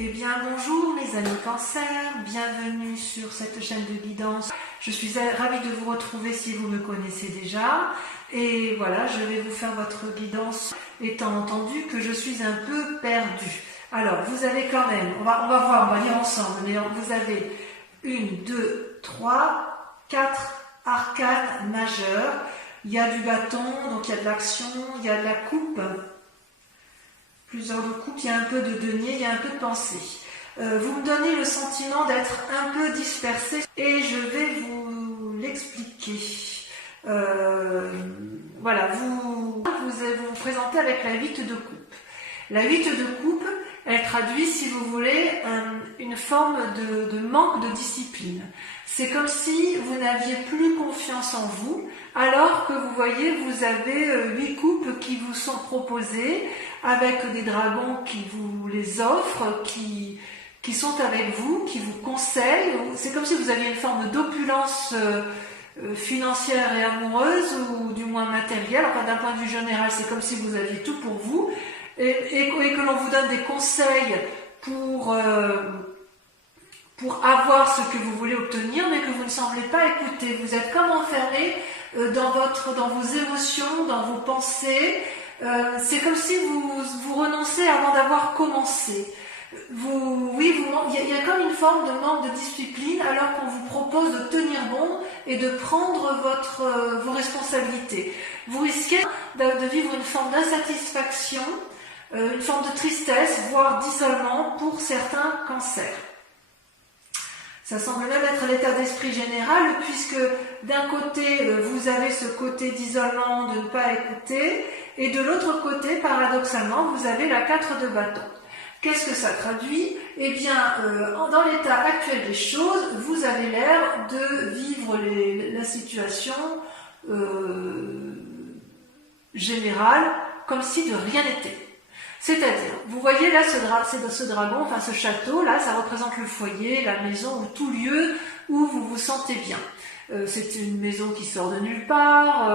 Eh bien bonjour mes amis Cancer, bienvenue sur cette chaîne de guidance. Je suis ravie de vous retrouver si vous me connaissez déjà. Et voilà, je vais vous faire votre guidance étant entendu que je suis un peu perdue. Alors vous avez quand même, on va voir, on va lire ensemble, mais vous avez 1, 2, 3, 4 arcanes majeures. Il y a du bâton, donc il y a de l'action, il y a de la coupe. Plusieurs de coupes, il y a un peu de denier, il y a un peu de pensée. Vous me donnez le sentiment d'être un peu dispersé et je vais vous l'expliquer. Voilà, vous vous présentez avec la 8 de coupe. La 8 de coupe, elle traduit, si vous voulez, une forme de manque de discipline. C'est comme si vous n'aviez plus confiance en vous, alors que vous voyez, vous avez 8 coupes qui vous sont proposées, avec des dragons qui vous les offrent, qui sont avec vous, qui vous conseillent. C'est comme si vous aviez une forme d'opulence financière et amoureuse, ou du moins matérielle. Enfin, d'un point de vue général, c'est comme si vous aviez tout pour vous, et que l'on vous donne des conseils pour avoir ce que vous voulez obtenir, mais que vous ne semblez pas écouter. Vous êtes comme enfermé dans vos émotions, dans vos pensées. C'est comme si vous renoncez avant d'avoir commencé. Il y a comme une forme de manque de discipline, alors qu'on vous propose de tenir bon et de prendre vos responsabilités. Vous risquez de vivre une forme d'insatisfaction, une forme de tristesse, voire d'isolement pour certains cancers. Ça semble même être l'état d'esprit général, puisque d'un côté, vous avez ce côté d'isolement, de ne pas écouter, et de l'autre côté, paradoxalement, vous avez la 4 de bâton. Qu'est-ce que ça traduit? Eh bien, dans l'état actuel des choses, vous avez l'air de vivre la situation générale comme si de rien n'était. C'est-à-dire, vous voyez là ce dragon, enfin ce château, là, ça représente le foyer, la maison, ou tout lieu où vous vous sentez bien. C'est une maison qui sort de nulle part,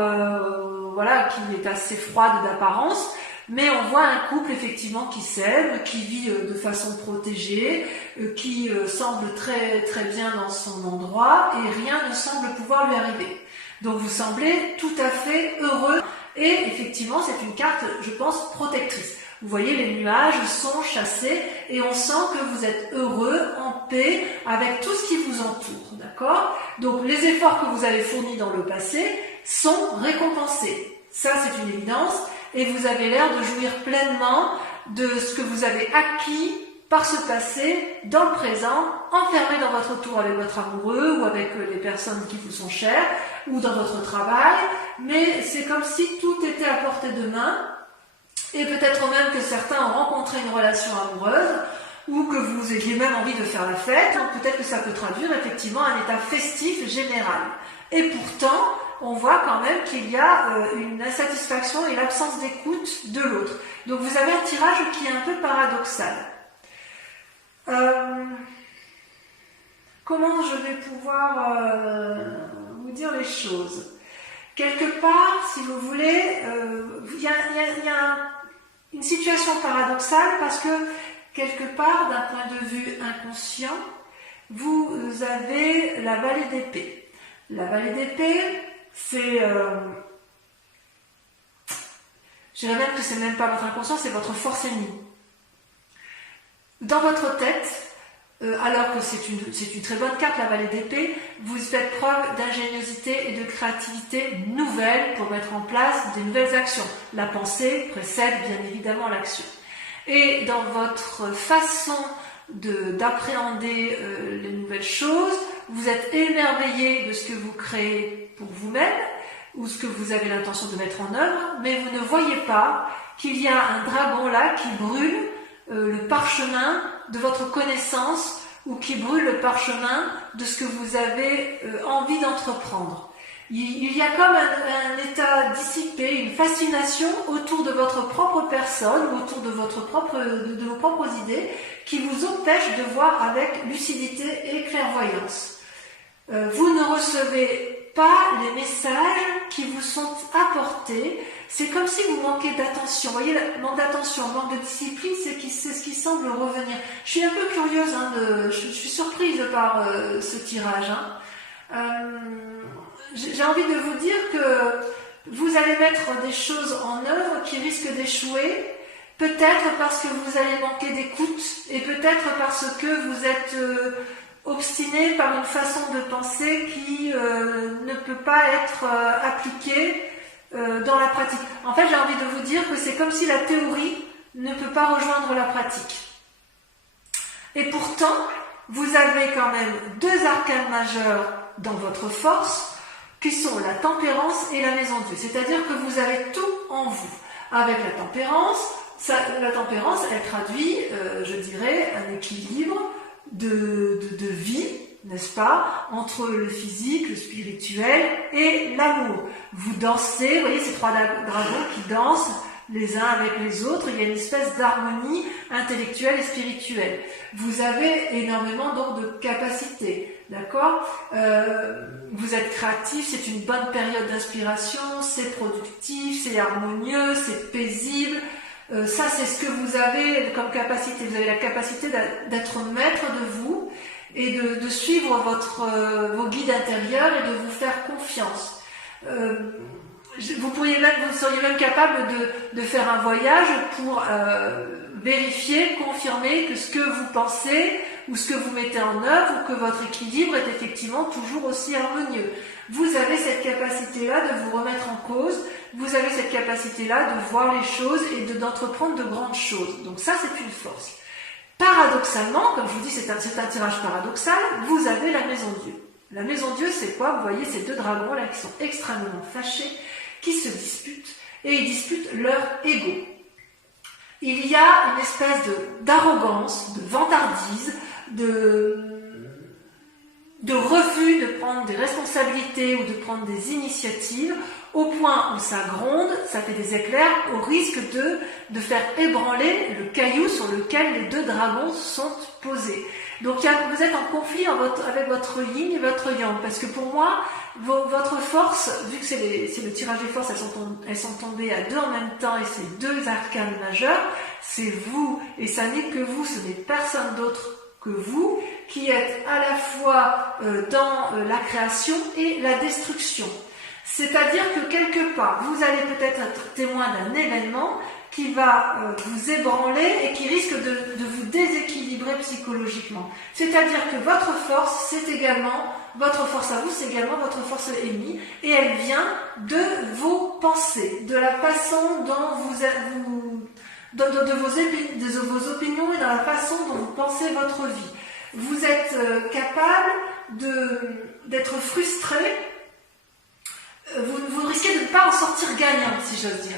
voilà, qui est assez froide d'apparence, mais on voit un couple effectivement qui s'aime, qui vit de façon protégée, qui semble très très bien dans son endroit, et rien ne semble pouvoir lui arriver. Donc vous semblez tout à fait heureux, et effectivement c'est une carte, je pense, protectrice. Vous voyez, les nuages sont chassés et on sent que vous êtes heureux, en paix, avec tout ce qui vous entoure, d'accord? Donc les efforts que vous avez fournis dans le passé sont récompensés. Ça, c'est une évidence. Et vous avez l'air de jouir pleinement de ce que vous avez acquis par ce passé, dans le présent, enfermé dans votre tour avec votre amoureux ou avec les personnes qui vous sont chères, ou dans votre travail. Mais c'est comme si tout était à portée de main. Et peut-être même que certains ont rencontré une relation amoureuse, ou que vous ayez même envie de faire la fête. Donc peut-être que ça peut traduire effectivement un état festif général. Et pourtant, on voit quand même qu'il y a une insatisfaction et l'absence d'écoute de l'autre. Donc vous avez un tirage qui est un peu paradoxal. Comment je vais pouvoir vous dire les choses? Quelque part, si vous voulez, il y a une situation paradoxale, parce que quelque part, d'un point de vue inconscient, vous avez la vallée d'épée. La vallée d'épée, c'est... je dirais même que c'est même pas votre inconscient, c'est votre force ennemie. Dans votre tête, alors que c'est une très bonne carte, la vallée d'épée, vous faites preuve d'ingéniosité et de créativité nouvelle pour mettre en place des nouvelles actions. La pensée précède bien évidemment l'action. Et dans votre façon d'appréhender les nouvelles choses, vous êtes émerveillé de ce que vous créez pour vous-même, ou ce que vous avez l'intention de mettre en œuvre, mais vous ne voyez pas qu'il y a un dragon là qui brûle le parchemin de votre connaissance, ou qui brûle le parchemin de ce que vous avez envie d'entreprendre. Il y a comme un état dissipé, une fascination autour de votre propre personne, ou autour de vos propres idées, qui vous empêche de voir avec lucidité et clairvoyance. Vous ne recevez pas les messages qui vous sont apportés, c'est comme si vous manquez d'attention. Vous voyez, manque d'attention, manque de discipline, c'est ce qui semble revenir. Je suis un peu curieuse, hein, je suis surprise par ce tirage. J'ai envie de vous dire que vous allez mettre des choses en œuvre qui risquent d'échouer, peut-être parce que vous allez manquer d'écoute, et peut-être parce que vous êtes obstiné par une façon de penser qui ne peut pas être appliquée dans la pratique. En fait, j'ai envie de vous dire que c'est comme si la théorie ne peut pas rejoindre la pratique. Et pourtant, vous avez quand même deux arcanes majeurs dans votre force, qui sont la tempérance et la maison Dieu. C'est-à-dire que vous avez tout en vous. Avec la tempérance, elle traduit, je dirais, un équilibre de vie, n'est-ce pas, entre le physique, le spirituel et l'amour. Vous dansez, vous voyez ces trois dragons qui dansent les uns avec les autres, il y a une espèce d'harmonie intellectuelle et spirituelle. Vous avez énormément donc de capacités, d'accord, vous êtes créatif, c'est une bonne période d'inspiration, c'est productif, c'est harmonieux, c'est paisible. Ça, c'est ce que vous avez comme capacité. Vous avez la capacité d'être maître de vous et de suivre vos guides intérieurs et de vous faire confiance. Vous seriez même capable de faire un voyage pour vérifier, confirmer que ce que vous pensez ou ce que vous mettez en œuvre ou que votre équilibre est effectivement toujours aussi harmonieux. Vous avez cette capacité-là de vous remettre en cause, vous avez cette capacité-là de voir les choses et d'entreprendre de grandes choses. Donc ça, c'est une force. Paradoxalement, comme je vous dis, c'est un tirage paradoxal, vous avez la maison Dieu. La maison Dieu, c'est quoi? Vous voyez ces deux dragons là qui sont extrêmement fâchés, qui se disputent, et ils disputent leur ego. Il y a une espèce d'arrogance, de vantardise, de refus de prendre des responsabilités ou de prendre des initiatives, au point où ça gronde, ça fait des éclairs, au risque de faire ébranler le caillou sur lequel les deux dragons sont posés. Donc vous êtes en conflit avec votre yin et votre yang, parce que pour moi, votre force, vu que c'est le tirage des forces, elles sont tombées à deux en même temps, et c'est deux arcanes majeurs, c'est vous, et ça n'est que vous, ce n'est personne d'autre que vous, qui êtes à la fois dans la création et la destruction. C'est-à-dire que quelque part, vous allez peut-être être témoin d'un événement qui va vous ébranler et qui risque de vous déséquilibrer psychologiquement. C'est-à-dire que votre force, votre force à vous, c'est également votre force ennemie, et elle vient de vos pensées, de la façon dont de vos opinions et dans la façon dont vous pensez votre vie. Vous êtes capable d'être frustré, vous risquez de ne pas en sortir gagnant, si j'ose dire.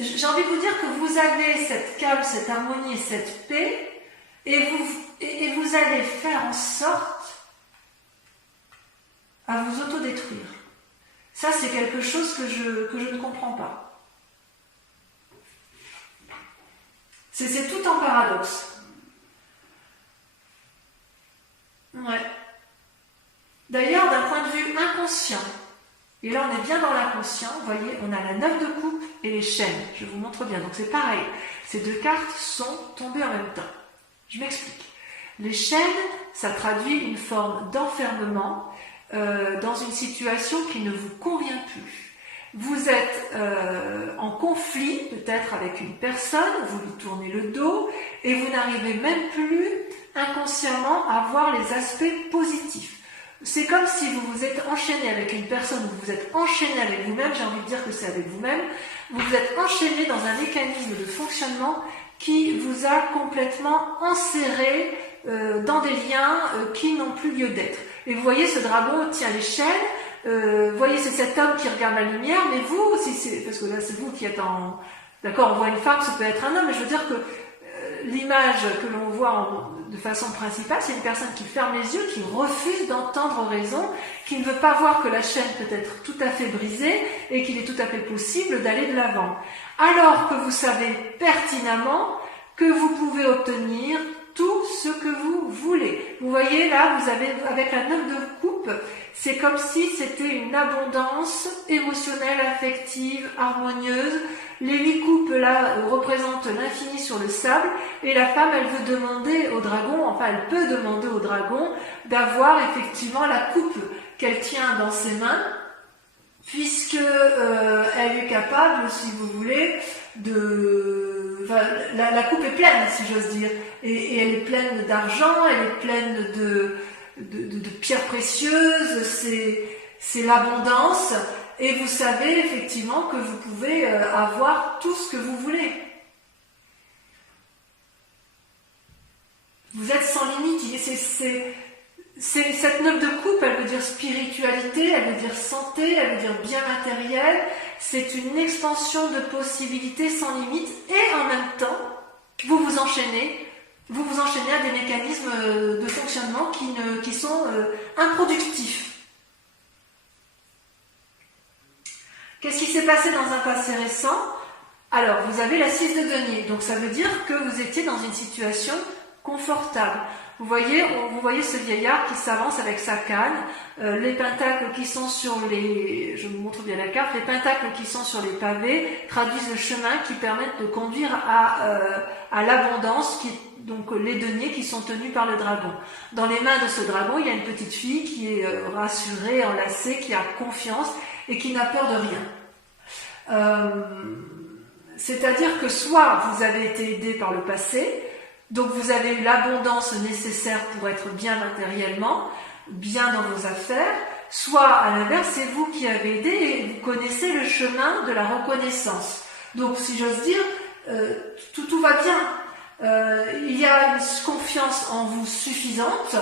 J'ai envie de vous dire que vous avez cette calme, cette harmonie et cette paix, et vous allez faire en sorte à vous autodétruire. Ça, c'est quelque chose que je ne comprends pas. C'est tout en paradoxe. Ouais. D'ailleurs, d'un point de vue inconscient, et là on est bien dans l'inconscient, vous voyez, on a la 9 de coupe et les chaînes. Je vous montre bien, donc c'est pareil. Ces deux cartes sont tombées en même temps. Je m'explique. Les chaînes, ça traduit une forme d'enfermement dans une situation qui ne vous convient plus. Vous êtes en conflit peut-être avec une personne, vous lui tournez le dos et vous n'arrivez même plus inconsciemment à voir les aspects positifs. C'est comme si vous vous êtes enchaîné avec une personne, vous vous êtes enchaîné avec vous-même, j'ai envie de dire que c'est avec vous-même, vous vous êtes enchaîné dans un mécanisme de fonctionnement qui vous a complètement enserré dans des liens qui n'ont plus lieu d'être. Et vous voyez, ce dragon tient les chaînes, vous voyez, c'est cet homme qui regarde la lumière, mais vous, parce que là c'est vous qui êtes en... D'accord, on voit une femme, ça peut être un homme, mais je veux dire que l'image que l'on voit de façon principale, c'est une personne qui ferme les yeux, qui refuse d'entendre raison, qui ne veut pas voir que la chaîne peut être tout à fait brisée et qu'il est tout à fait possible d'aller de l'avant. Alors que vous savez pertinemment que vous pouvez obtenir tout ce que vous voulez. Vous voyez là, vous avez avec la 9 de coupe, C'est comme si c'était une abondance émotionnelle, affective, harmonieuse. Les 8 coupes là représentent l'infini sur le sable et la femme elle veut demander au dragon, enfin elle peut demander au dragon d'avoir effectivement la coupe qu'elle tient dans ses mains puisque elle est capable, si vous voulez, de... Enfin, la coupe est pleine, si j'ose dire, et elle est pleine d'argent, elle est pleine de pierres précieuses, c'est l'abondance, et vous savez effectivement que vous pouvez avoir tout ce que vous voulez. Vous êtes sans limite, cette 9 de coupe, elle veut dire spiritualité, elle veut dire santé, elle veut dire bien matériel. C'est une expansion de possibilités sans limite et en même temps, vous vous enchaînez à des mécanismes de fonctionnement qui sont improductifs. Qu'est-ce qui s'est passé dans un passé récent? Alors, vous avez la 6 de denier, donc ça veut dire que vous étiez dans une situation confortable. Vous voyez ce vieillard qui s'avance avec sa canne, les pentacles qui sont sur les... Je vous montre bien la carte. Les pentacles qui sont sur les pavés traduisent le chemin qui permettent de conduire à l'abondance, donc les deniers qui sont tenus par le dragon. Dans les mains de ce dragon, il y a une petite fille qui est rassurée, enlacée, qui a confiance et qui n'a peur de rien. C'est-à-dire que soit vous avez été aidé par le passé, donc vous avez eu l'abondance nécessaire pour être bien matériellement, bien dans vos affaires, soit à l'inverse, c'est vous qui avez aidé et vous connaissez le chemin de la reconnaissance. Donc si j'ose dire, tout va bien. Il y a une confiance en vous suffisante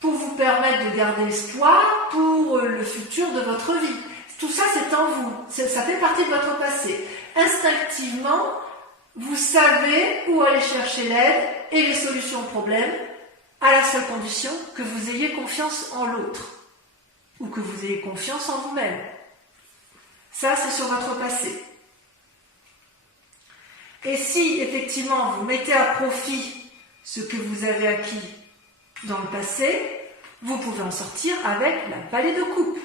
pour vous permettre de garder espoir pour le futur de votre vie. Tout ça, c'est en vous. Ça fait partie de votre passé. Instinctivement, vous savez où aller chercher l'aide et les solutions aux problèmes, à la seule condition que vous ayez confiance en l'autre, ou que vous ayez confiance en vous-même. Ça, c'est sur votre passé. Et si, effectivement, vous mettez à profit ce que vous avez acquis dans le passé, vous pouvez en sortir avec la vallée de coupe.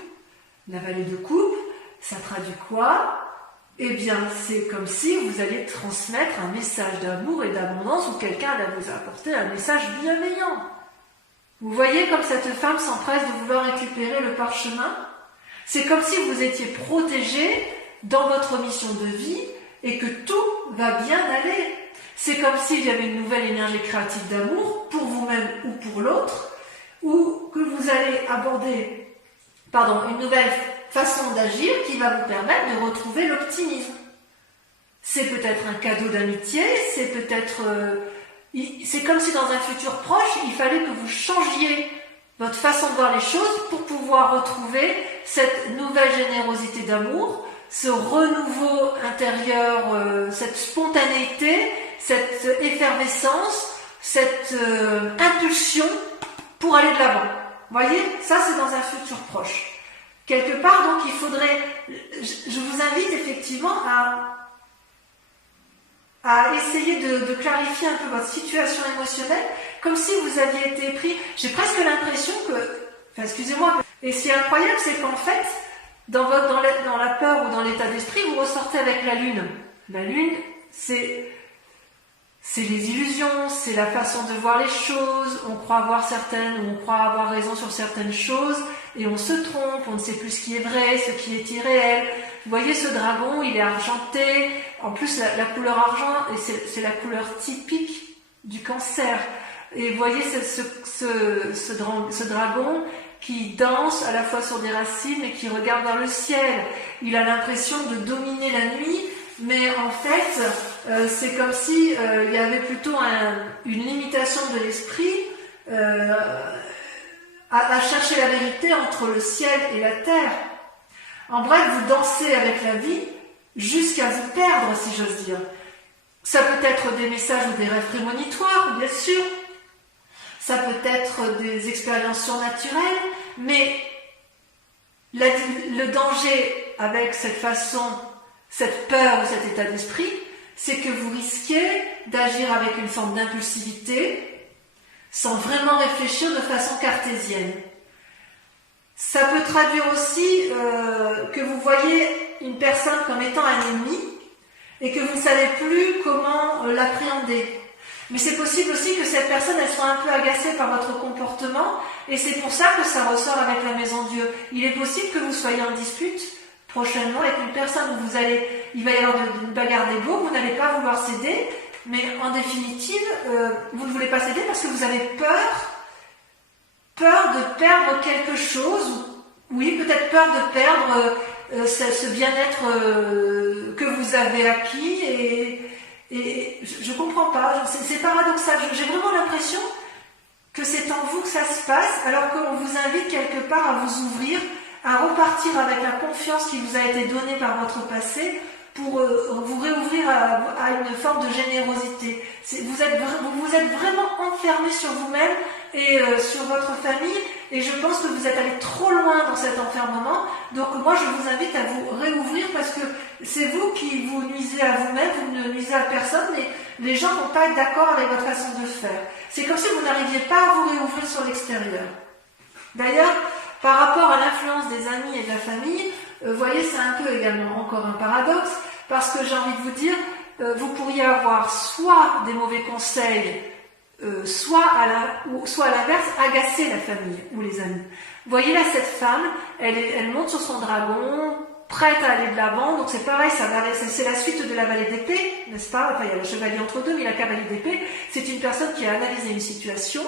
La vallée de coupe, ça traduit quoi? Eh bien, c'est comme si vous alliez transmettre un message d'amour et d'abondance ou quelqu'un va vous apporter un message bienveillant. Vous voyez comme cette femme s'empresse de vouloir récupérer le parchemin? C'est comme si vous étiez protégé dans votre mission de vie et que tout va bien aller. C'est comme s'il y avait une nouvelle énergie créative d'amour pour vous-même ou pour l'autre, ou que vous allez aborder une nouvelle façon d'agir qui va vous permettre de retrouver l'optimisme. C'est peut-être un cadeau d'amitié, c'est peut-être... c'est comme si dans un futur proche, il fallait que vous changiez votre façon de voir les choses pour pouvoir retrouver cette nouvelle générosité d'amour, ce renouveau intérieur, cette spontanéité, cette effervescence, cette impulsion pour aller de l'avant. Vous voyez, ça c'est dans un futur proche. Quelque part, donc, il faudrait... Je vous invite effectivement à essayer de clarifier un peu votre situation émotionnelle, comme si vous aviez été pris... J'ai presque l'impression que... Enfin, excusez-moi. Et ce qui est incroyable, c'est qu'en fait, dans la peur ou dans l'état d'esprit, vous ressortez avec la lune. La lune, c'est les illusions, c'est la façon de voir les choses. On croit avoir raison sur certaines choses et on se trompe, on ne sait plus ce qui est vrai, ce qui est irréel. Vous voyez ce dragon, il est argenté. En plus, la couleur argent, c'est la couleur typique du cancer. Et vous voyez ce dragon qui danse à la fois sur des racines et qui regarde vers le ciel. Il a l'impression de dominer la nuit, mais en fait, c'est comme si il y avait plutôt une limitation de l'esprit à chercher la vérité entre le ciel et la terre. En bref, vous dansez avec la vie jusqu'à vous perdre, si j'ose dire. Ça peut être des messages ou des rêves prémonitoires, bien sûr. Ça peut être des expériences surnaturelles, mais le danger avec cette peur ou cet état d'esprit, c'est que vous risquez d'agir avec une forme d'impulsivité sans vraiment réfléchir de façon cartésienne. Ça peut traduire aussi que vous voyez une personne comme étant un ennemi et que vous ne savez plus comment l'appréhender. Mais c'est possible aussi que cette personne elle soit un peu agacée par votre comportement et c'est pour ça que ça ressort avec la Maison Dieu. Il est possible que vous soyez en dispute prochainement avec une personne où il va y avoir une bagarre d'ego, vous n'allez pas vouloir céder, mais en définitive, vous ne voulez pas céder parce que vous avez peur de perdre quelque chose, oui, peut-être peur de perdre ce bien-être que vous avez acquis et je ne comprends pas, c'est paradoxal, j'ai vraiment l'impression que c'est en vous que ça se passe alors qu'on vous invite quelque part à vous ouvrir, à repartir avec la confiance qui vous a été donnée par votre passé pour vous réouvrir à une forme de générosité. Vous êtes vraiment enfermé sur vous-même et sur votre famille et je pense que vous êtes allé trop loin dans cet enfermement. Donc moi je vous invite à vous réouvrir parce que c'est vous qui vous nuisez à vous-même, vous ne nuisez à personne mais les gens ne vont pas être d'accord avec votre façon de faire. C'est comme si vous n'arriviez pas à vous réouvrir sur l'extérieur. D'ailleurs, par rapport à l'influence des amis et de la famille, vous voyez, c'est un peu également encore un paradoxe, parce que j'ai envie de vous dire, vous pourriez avoir soit des mauvais conseils, soit à l'inverse, agacer la famille ou les amis. Vous voyez là, cette femme, elle monte sur son dragon, prête à aller de l'avant, donc c'est pareil, c'est la suite de la vallée d'épée, n'est-ce pas? Enfin, il y a le chevalier entre deux, mais la cavalier d'épée, c'est une personne qui a analysé une situation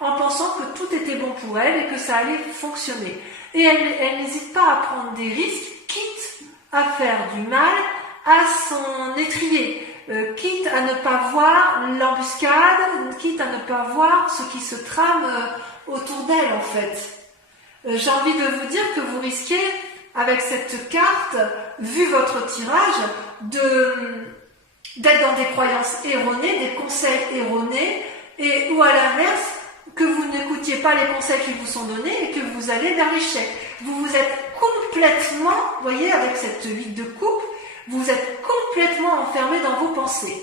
en pensant que tout était bon pour elle et que ça allait fonctionner. Et elle n'hésite pas à prendre des risques, quitte à faire du mal à son étrier, quitte à ne pas voir l'embuscade, quitte à ne pas voir ce qui se trame autour d'elle en fait. J'ai envie de vous dire que vous risquez, avec cette carte, vu votre tirage, d'être dans des croyances erronées, des conseils erronés, ou à l'inverse, que vous n'écoutiez pas les conseils qui vous sont donnés et que vous allez vers l'échec. Vous vous êtes complètement, vous voyez, avec cette 8 de coupe, vous êtes complètement enfermé dans vos pensées.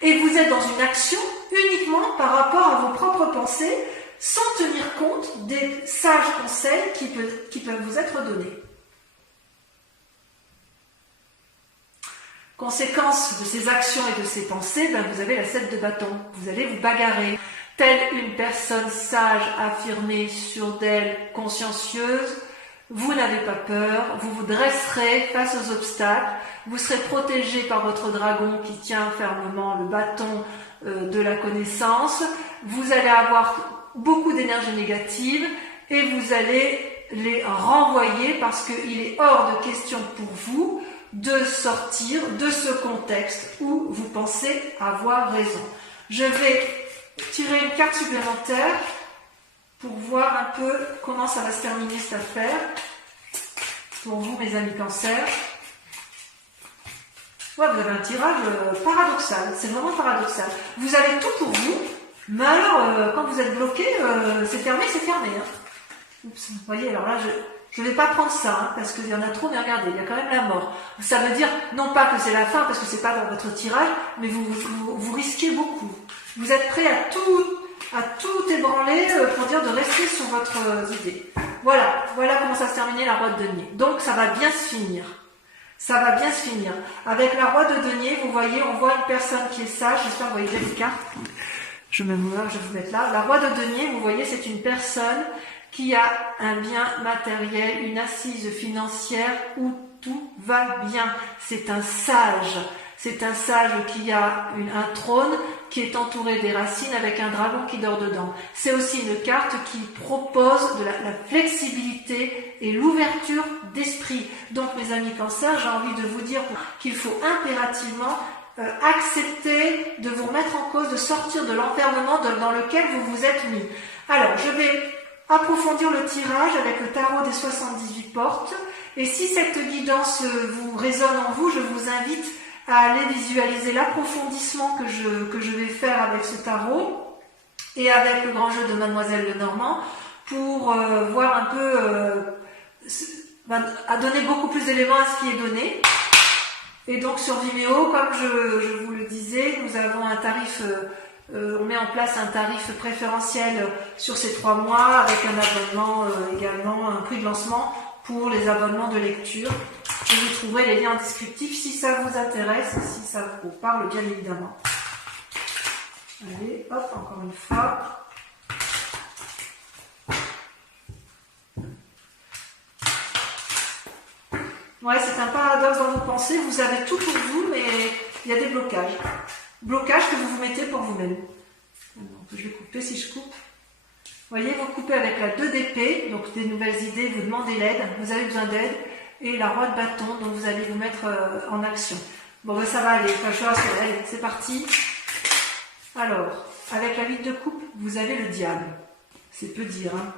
Et vous êtes dans une action uniquement par rapport à vos propres pensées, sans tenir compte des sages conseils qui peuvent vous être donnés. Conséquence de ces actions et de ces pensées, vous avez la 7 de bâton. Vous allez vous bagarrer. Telle une personne sage, affirmée, sûre d'elle, consciencieuse, vous n'avez pas peur, vous vous dresserez face aux obstacles, vous serez protégé par votre dragon qui tient fermement le bâton de la connaissance, vous allez avoir beaucoup d'énergie négative et vous allez les renvoyer parce qu'il est hors de question pour vous de sortir de ce contexte où vous pensez avoir raison. Je vais tirer une carte supplémentaire pour voir un peu comment ça va se terminer cette affaire pour vous mes amis cancer. Ouais, vous avez un tirage paradoxal, c'est vraiment paradoxal. Vous avez tout pour vous, mais alors quand vous êtes bloqué, c'est fermé. Hein. Oups, vous voyez, alors là je ne vais pas prendre ça, hein, parce qu'il y en a trop, mais regardez, il y a quand même la mort. Ça veut dire, non pas que c'est la fin, parce que c'est pas dans votre tirage, mais vous risquez beaucoup. Vous êtes prêt à tout ébranler pour dire de rester sur votre idée. Voilà comment ça se terminait la roue de denier. Donc ça va bien se finir. Ça va bien se finir. Avec la roue de denier, vous voyez, on voit une personne qui est sage. J'espère que vous voyez bien les cartes. Je vais vous mettre là. La roue de denier, vous voyez, c'est une personne qui a un bien matériel, une assise financière où tout va bien. C'est un sage. C'est un sage qui a un trône qui est entouré des racines avec un dragon qui dort dedans. C'est aussi une carte qui propose de la flexibilité et l'ouverture d'esprit. Donc mes amis cancer, j'ai envie de vous dire qu'il faut impérativement accepter de vous remettre en cause, de sortir de l'enfermement dans lequel vous vous êtes mis. Alors, je vais approfondir le tirage avec le tarot des 78 portes. Et si cette guidance vous résonne en vous, je vous invite à aller visualiser l'approfondissement que je vais faire avec ce tarot et avec le grand jeu de Mademoiselle Lenormand pour voir un peu, à donner beaucoup plus d'éléments à ce qui est donné. Et donc sur Vimeo, comme je vous le disais, nous avons un tarif on met en place un tarif préférentiel sur ces 3 mois avec un abonnement également, un prix de lancement pour les abonnements de lecture. Et vous trouverez les liens en descriptif si ça vous intéresse, si ça vous parle bien évidemment. Allez, hop, encore une fois. Ouais, c'est un paradoxe dans vos pensées. Vous avez tout pour vous, mais il y a des blocages. Blocages que vous vous mettez pour vous-même. Donc, je vais couper si je coupe. Vous voyez, vous coupez avec la 2 d'épée, donc des nouvelles idées, vous demandez l'aide, vous avez besoin d'aide, et la roi de bâton, donc vous allez vous mettre en action. Bon, ben, ça va aller, enfin, je rassure, allez, c'est parti. Alors, avec la 8 de coupe, vous avez le diable. C'est peu dire, hein.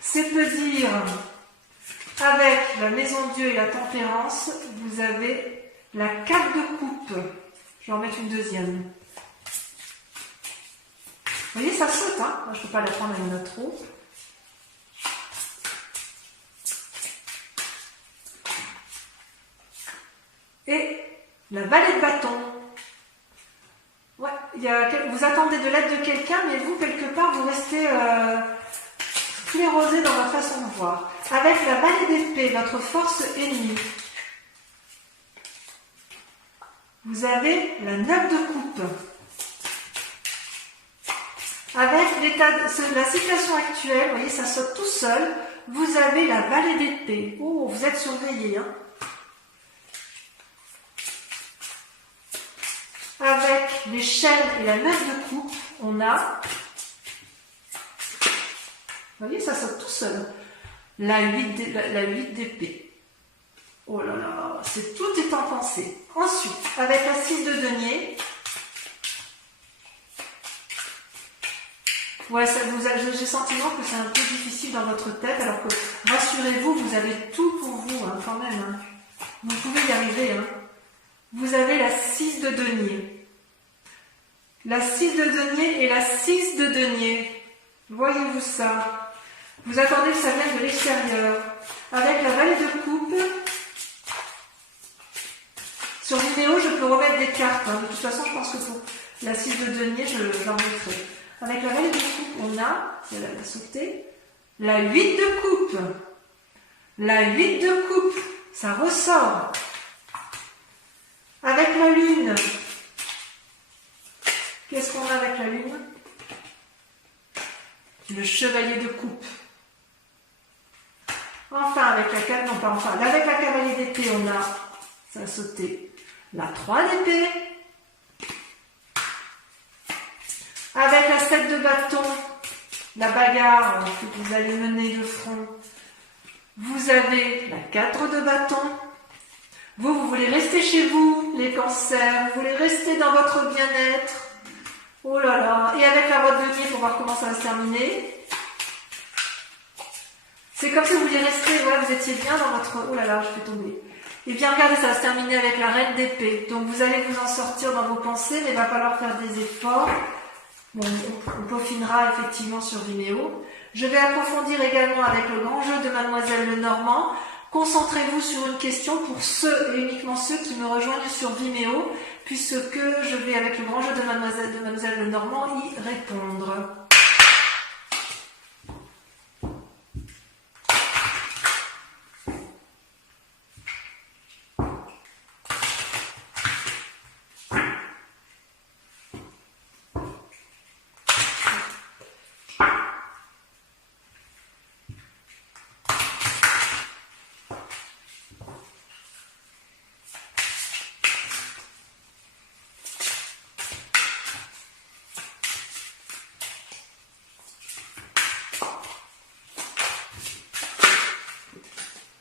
C'est peu dire. Avec la maison Dieu et la tempérance, vous avez la 4 de coupe. Je vais en mettre une deuxième. Vous voyez, ça saute, hein. Moi, je ne peux pas la prendre, il y en a trop. Et la vallée de bâton. Ouais, vous attendez de l'aide de quelqu'un, mais vous, quelque part, vous restez sclérosé dans votre façon de voir. Avec la vallée d'épée, votre force ennemie. Vous avez la 9 de coupe. Avec la situation actuelle, vous voyez, ça saute tout seul. Vous avez la vallée d'épée. Oh, vous êtes surveillé, hein. Avec l'échelle et la 9 de coupe, on a, vous voyez, ça saute tout seul. La 8 d'épée. Oh là là, tout est en pensée. Ensuite, avec la 6 de denier, ouais, j'ai le sentiment que c'est un peu difficile dans votre tête, alors que, rassurez-vous, vous avez tout pour vous, hein, quand même. Hein. Vous pouvez y arriver. Hein. Vous avez la 6 de denier. La 6 de denier et la 6 de denier. Voyez-vous ça? Vous attendez que ça vienne de l'extérieur. Avec la vallée de coupe, sur vidéo, je peux remettre des cartes. Hein. De toute façon, je pense que pour la 6 de denier, j'en mettrai. Avec la vallée de coupe, on a, si elle a sauté, la 8 de coupe. La 8 de coupe, ça ressort. Avec la lune, qu'est-ce qu'on a avec la lune? Le chevalier de coupe. Enfin, avec la cavalier d'épée, on a, ça a sauté, la 3 d'épée. Avec la 7 de bâton, la bagarre que vous allez mener de front, vous avez la 4 de bâton. Vous voulez rester chez vous, les cancers, vous voulez rester dans votre bien-être. Oh là là, et avec la roi de denier pour voir comment ça va se terminer. C'est comme si vous vouliez rester, voilà, vous étiez bien dans votre... Oh là là, je vais tomber. Et bien regardez, ça va se terminer avec la reine d'épée. Donc vous allez vous en sortir dans vos pensées, mais il va falloir faire des efforts. Bon, on peaufinera effectivement sur Vimeo. Je vais approfondir également avec le grand jeu de Mademoiselle Lenormand. Concentrez-vous sur une question pour ceux et uniquement ceux qui me rejoignent sur Vimeo, puisque je vais avec le grand jeu de Mademoiselle Lenormand y répondre.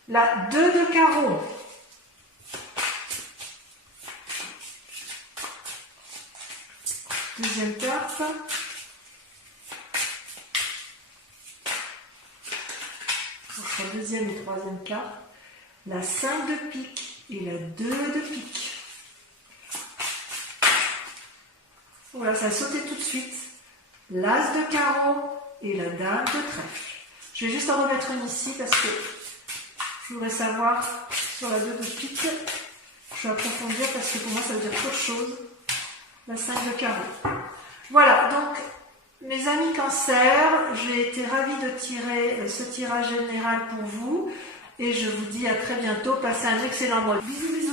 La 2 de carreau. Deuxième carte. Entre deuxième et troisième carte. La 5 de pique et la 2 de pique. Voilà, ça a sauté tout de suite. L'as de carreau et la dame de trèfle. Je vais juste en remettre une ici parce que je voudrais savoir sur la 2 de pique. Je vais approfondir parce que pour moi ça veut dire trop de choses. La 5 de carreau. Cancer, j'ai été ravie de tirer ce tirage général pour vous et je vous dis à très bientôt. Passez un excellent mois. Bisous, bisous.